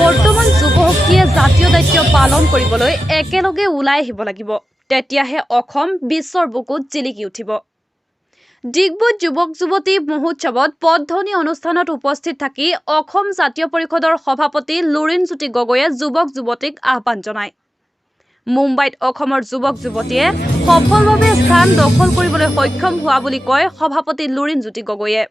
বৰ্তমান যুৱশক্তিয়ে জাতীয় দায়িত্ব পালন কৰিবলৈ একেলগে ওলাই আহিব লাগিব, তেতিয়াহে অসম বিশ্বৰ বুকুত জিলিকি উঠিব। ডিগবৈত যুৱক যুৱতী মহোৎসৱত পদধ্বনি অনুষ্ঠানত উপস্থিত থাকি অসম জাতীয় পৰিষদৰ সভাপতি লুৰিণজ্যোতি গগৈয়ে যুৱক যুৱতীক আহ্বান জনায়। মুম্বাইত অসমৰ যুৱক যুৱতীয়ে সফলভাৱে স্থান দখল কৰিবলৈ সক্ষম হোৱা বুলি কয় সভাপতি লুৰিণজ্যোতি গগৈয়ে।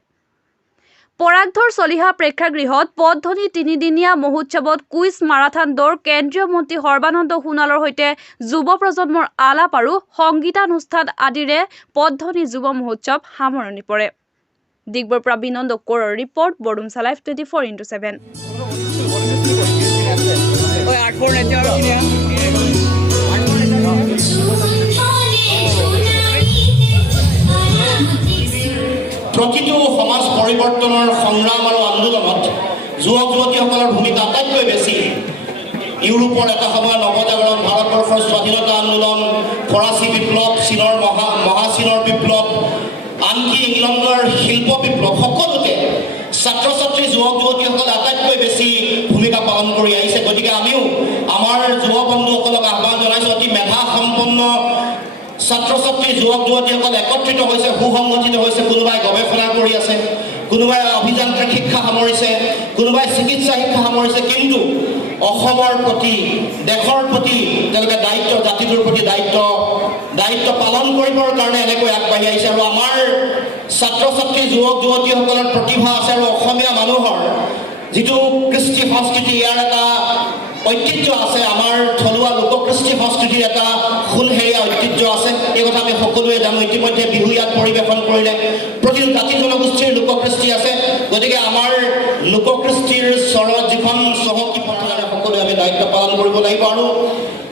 পৰাগধৰ চলিহা প্ৰেক্ষাগৃহত পদধ্বনি তিনিদিনীয়া মহোৎসৱত কুইজ মাৰাথান দৌৰ, কেন্দ্ৰীয় মন্ত্ৰী সৰ্বানন্দ সোণোৱালৰ সৈতে যুৱ প্ৰজন্মৰ আলাপ আৰু সংগীতানুষ্ঠান আদিৰে পদধ্বনি যুৱ মহোৎসৱ সামৰণি পৰে। ডিগবৈৰ পৰা বিনন্দ কোঁৱৰৰ ৰিপৰ্ট, বৰডুমচা লাইভ 24x7। প্ৰতিটো সমাজ পৰিৱৰ্তনৰ সংগ্ৰাম আৰু আন্দোলনত যুৱক যুৱতীসকলৰ ভূমিকা আটাইতকৈ বেছি। ইউৰোপৰ এটা সময়ত নৱজাগৰণ, ভাৰতবৰ্ষৰ স্বাধীনতা আন্দোলন, ফৰাচী বিপ্লৱ, চীনৰ মহাচীনৰ বিপ্লৱ, আনকি ইংলেণ্ডৰ শিল্প বিপ্লৱ, সকলোতে ছাত্ৰ ছাত্ৰী যুৱক যুৱতীসকলে আটাইতকৈ বেছি ভূমিকা পালন কৰি আহিছে। গতিকে আমিও আমাৰ যুৱ বন্ধুসকলক আহ্বান জনাইছোঁ, অতি মেধা সম্পন্ন ছাত্ৰ ছাত্ৰী যুৱক যুৱতীসকল একত্ৰিত হৈছে, সুসংগঠিত হৈছে। কোনোবাই গৱেষণা কৰি আছে, কোনোবাই অভিযান্ত্ৰিক শিক্ষা সামৰিছে, কোনোবাই চিকিৎসা শিক্ষা সামৰিছে, কিন্তু অসমৰ প্ৰতি, দেশৰ প্ৰতি তেওঁলোকে দায়িত্ব, জাতিটোৰ প্ৰতি দায়িত্ব পালন কৰিবৰ কাৰণে এনেকৈ আগবাঢ়ি আহিছে। আৰু আমাৰ ছাত্ৰ ছাত্ৰী যুৱক যুৱতীসকলৰ প্ৰতিভা আছে আৰু অসমীয়া মানুহৰ যিটো কৃষ্টি সংস্কৃতি, ইয়াৰ এটা ঐতিহ্য আছে। আমাৰ থলুৱা লোককৃষ্টি সংস্কৃতিৰ এটা সোণহেৰীয়া ঐতিহ্য আছে। এই কথা আমি সকলোৱে জানো। ইতিমধ্যে বিহু ইয়াত পৰিৱেশন কৰিলে। প্ৰতিটো জাতি জনগোষ্ঠীৰ লোককৃষ্টি আছে। গতিকে আমাৰ লোককৃষ্টিৰ স্বৰত যিখন চহকী পথাৰে সকলোৱে আমি দায়িত্ব পালন কৰিব লাগিব। আৰু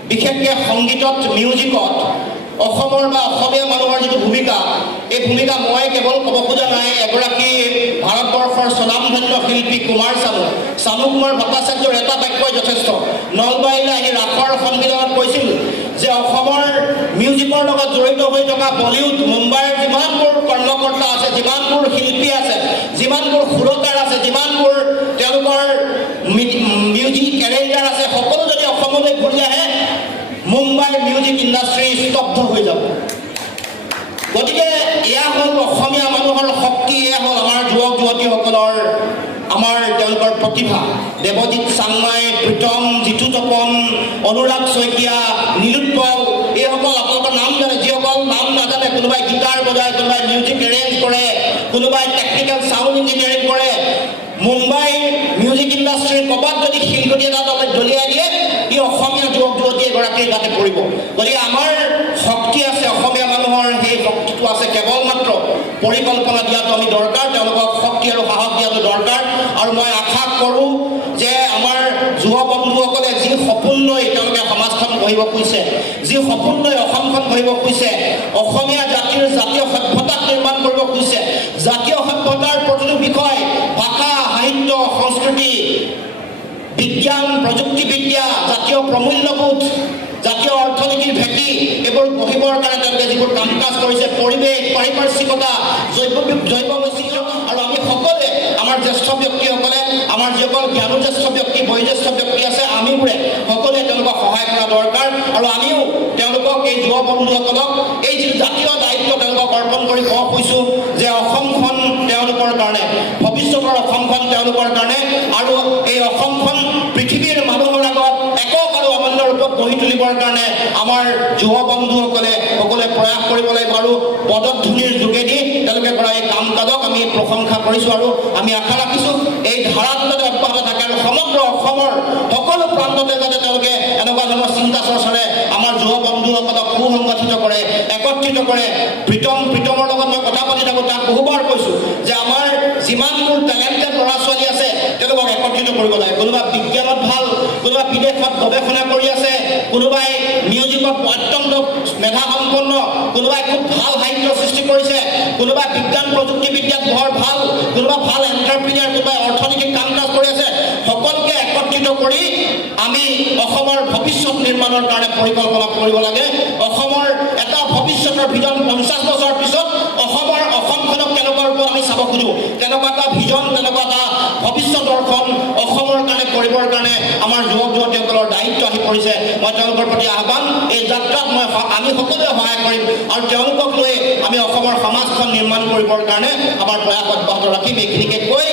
বিশেষকৈ সংগীতত, মিউজিকত অসমৰ বা অসমীয়া মানুহৰ যিটো ভূমিকা, এই ভূমিকা মই কেৱল ক'ব খোজা নাই। এগৰাকী ভাৰতবৰ্ষৰ স্বনামধন্য শিল্পী কুমাৰ চানু কুমাৰ ভট্টাচাৰ্যৰ এটা বাক্যই যথেষ্ট। নলবাৰীলৈ আহি ৰাসৰ সন্মিলনত কৈছিল যে অসমৰ মিউজিকৰ লগত জড়িত হৈ থকা বলিউড, মুম্বাইৰ যিমানবোৰ কৰ্মকৰ্তা আছে, যিমানবোৰ শিল্পী আছে, যিমানবোৰ সুৰকাৰ আছে, যিমানবোৰ তেওঁলোকৰ মিউজিক কেৰিয়াৰ আছে, সকলো যদি অসমলৈ ঘূৰি আহে, মুম্বাইৰ মিউজিক ইণ্ডাষ্ট্ৰী স্তব্ধ হৈ যাব। গতিকে এয়া হ'ল অসমীয়া মানুহৰ শক্তি, এয়া হ'ল আমাৰ যুৱক যুৱতীসকলৰ, আমাৰ তেওঁলোকৰ প্ৰতিভা। দেৱজিৎ চাংমাই, প্ৰীতম, জিতু তপন, অনুৰাগ শইকীয়া, নীলোৎপল, এইসকল আপোনালোকৰ নাম জানে। যিসকল নাম নাজানে, কোনোবাই গীটাৰ বজায়, কোনোবাই মিউজিক এৰেঞ্জ কৰে, কোনোবাই টেকনিকেল চাউণ্ড ইঞ্জিনিয়াৰিং কৰে। মুম্বাই মিউজিক ইণ্ডাষ্ট্ৰীৰ ক'ৰবাত যদি শিলগুটি এটা দলিয়াই দিয়ে, ই অসমীয়া যুৱক যুৱতী এগৰাকীৰ গাতে পৰিব। গতিকে আমাৰ শক্তি আছে, অসমীয়া মানুহৰ সেই শক্তিটো আছে। কেৱল মাত্ৰ পৰিকল্পনা দিয়াটো আমি দৰকাৰ, তেওঁলোকক শক্তি আৰু সাহস দিয়াটো দৰকাৰ। আৰু মই আশা কৰোঁ যে আমাৰ যুৱ বন্ধুসকলে যি সপোন লৈ তেওঁলোকে সমাজখন গঢ়িব খুজিছে, যি সপোন লৈ অসমখন গঢ়িব খুজিছে, অসমীয়া জাতিৰ জাতীয় সভ্যতাক নিৰ্মাণ কৰিব খুজিছে, জাতীয় সভ্যতাৰ প্ৰতিটো বিষয়, ভাষা, সাহিত্য, সংস্কৃতি, বিজ্ঞান, প্ৰযুক্তিবিদ্যা, জাতীয় প্ৰমূল্যবোধ, জাতীয় অৰ্থনীতিৰ ভেটি, এইবোৰ গঢ়িবৰ কাৰণে তেওঁলোকে যিবোৰ কাম কাজ কৰিছে, পৰিৱেশ, পাৰিপাৰ্শ্বিকতা, জৈৱ বৈচিত্ৰ্য, আৰু আমি সকলোৱে, আমাৰ জ্যেষ্ঠ ব্যক্তিসকলে, আমাৰ যিসকল জ্ঞানোজ্যেষ্ঠ ব্যক্তি, বয়োজ্যেষ্ঠ ব্যক্তি আছে, আমিবোৰে সকলোৱে তেওঁলোকক সহায় কৰা দৰকাৰ। আৰু আমিও তেওঁলোকক, এই যুৱ বন্ধুসকলক এই যিটো জাতীয় দায়িত্ব তেওঁলোকক অৰ্পণ কৰি ক'ব খুজিছোঁ যে অসমখন তেওঁলোকৰ কাৰণে, ভৱিষ্যতৰ অসমখন তেওঁলোকৰ কাৰণে, আৰু এই অসমখন পৃথিৱীৰ মানুহৰ আগত একক আৰু অমূল্য ৰূপত গঢ়ি তুলিবৰ কাৰণে আমাৰ যুৱ বন্ধুসকলে সকলোৱে প্ৰয়াস কৰিব লাগিব। আৰু পদধ্বনিৰ যোগেদি তেওঁলোকে কৰা এই কাম কাজক আমি প্ৰশংসা কৰিছোঁ। আৰু আমি আশা ৰাখিছোঁ এই ধাৰাটো যাতে অব্যাহত থাকে আৰু সমগ্ৰ অসমৰ সকলো প্ৰান্ততে যাতে তেওঁলোকে এনেকুৱা ধৰণৰ চিন্তা চৰ্চাৰে আমাৰ যুৱ বন্ধুসকলক সুসংগঠিত কৰে, একত্ৰিত কৰে। প্ৰীতমৰ লগত মই কথা পাতি থাকোঁ, তাক বহুবাৰ কৈছোঁ যে আমাৰ যিমানবোৰ টেলেণ্টেড ল'ৰা ছোৱালী আছে, তেওঁলোকক একত্ৰিত কৰিব লাগে। কোনোবা বিজ্ঞানত ভাল, কোনোবা বিদেশত গৱেষণা কৰি আছে, কোনোবাই মিউজিকত অত্যন্ত মেধা সম্পন্ন, কোনোবাই খুব ভাল সাহিত্য সৃষ্টি কৰিছে, কোনোবাই বিজ্ঞান প্ৰযুক্তিবিদ্যাত বৰ ভাল, কোনোবা ভাল এণ্টাৰপ্ৰিনিয়াৰ, কোনোবাই অৰ্থনৈতিক কাম কাজ কৰি আছে। সকলোকে একত্ৰিত কৰি আমি অসমৰ ভৱিষ্যত নিৰ্মাণৰ কাৰণে পৰিকল্পনা কৰিব লাগে। অসমৰ ভিজন 50 বছৰ পিছত অসমখনক কেনেকুৱা ৰূপত আমি চাব খোজোঁ, তেনেকুৱা এটা ভিজন, তেনেকুৱা এটা ভৱিষ্যত দৰ্শন অসমৰ কাৰণে কৰিবৰ কাৰণে আমাৰ যুৱক যুৱতীসকলৰ দায়িত্ব আহি পৰিছে। মই তেওঁলোকৰ প্ৰতি আহ্বান, এই যাত্ৰাত আমি সকলোৱে সহায় কৰিম আৰু তেওঁলোকক লৈ আমি অসমৰ সমাজখন নিৰ্মাণ কৰিবৰ কাৰণে আমাৰ প্ৰয়াস অব্যাহত ৰাখিম। এইখিনিকে কৈ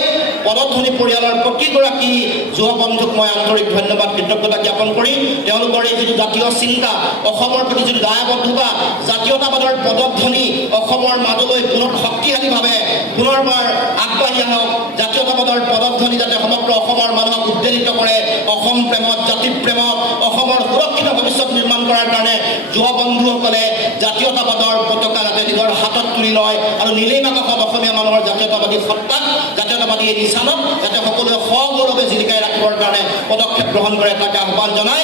পদধ্বনি পৰিয়ালৰ প্ৰতিগৰাকী যুৱ বন্ধুক মই আন্তৰিক ধন্যবাদ কৃতজ্ঞতা জ্ঞাপন কৰি তেওঁলোকৰ এই যিটো জাতীয় চিন্তা, অসমৰ প্ৰতি যিটো দায়বদ্ধতা, জাতীয়তাবাদৰ পদধ্বনি অসমৰ মাজলৈ পুনৰ শক্তিশালীভাৱে পুনৰবাৰ আগবাঢ়ি আহক। জাতীয়তাবাদৰ পদধ্বনি যাতে সমগ্ৰ অসমৰ মানুহক উদ্বেলিত কৰে, অসম প্ৰেমত, জাতি প্ৰেমত, অসমৰ সুৰক্ষিত ভৱিষ্যত নিৰ্মাণ কৰাৰ কাৰণে যুৱ বন্ধুসকলে জাতীয়তাবাদৰ পতাকা যাতে নিজৰ হাতত তুলি লয় আৰু নীলিম আকাশত অসমীয়া মানুহৰ জাতীয়তাবাদী সত্তাক, জাতীয়তাবাদী এই নিচানক যাতে সকলোৱে সগৌৰৱে জিলিকাই ৰাখিবৰ কাৰণে পদক্ষেপ গ্ৰহণ কৰে, তাকে আহ্বান জনাই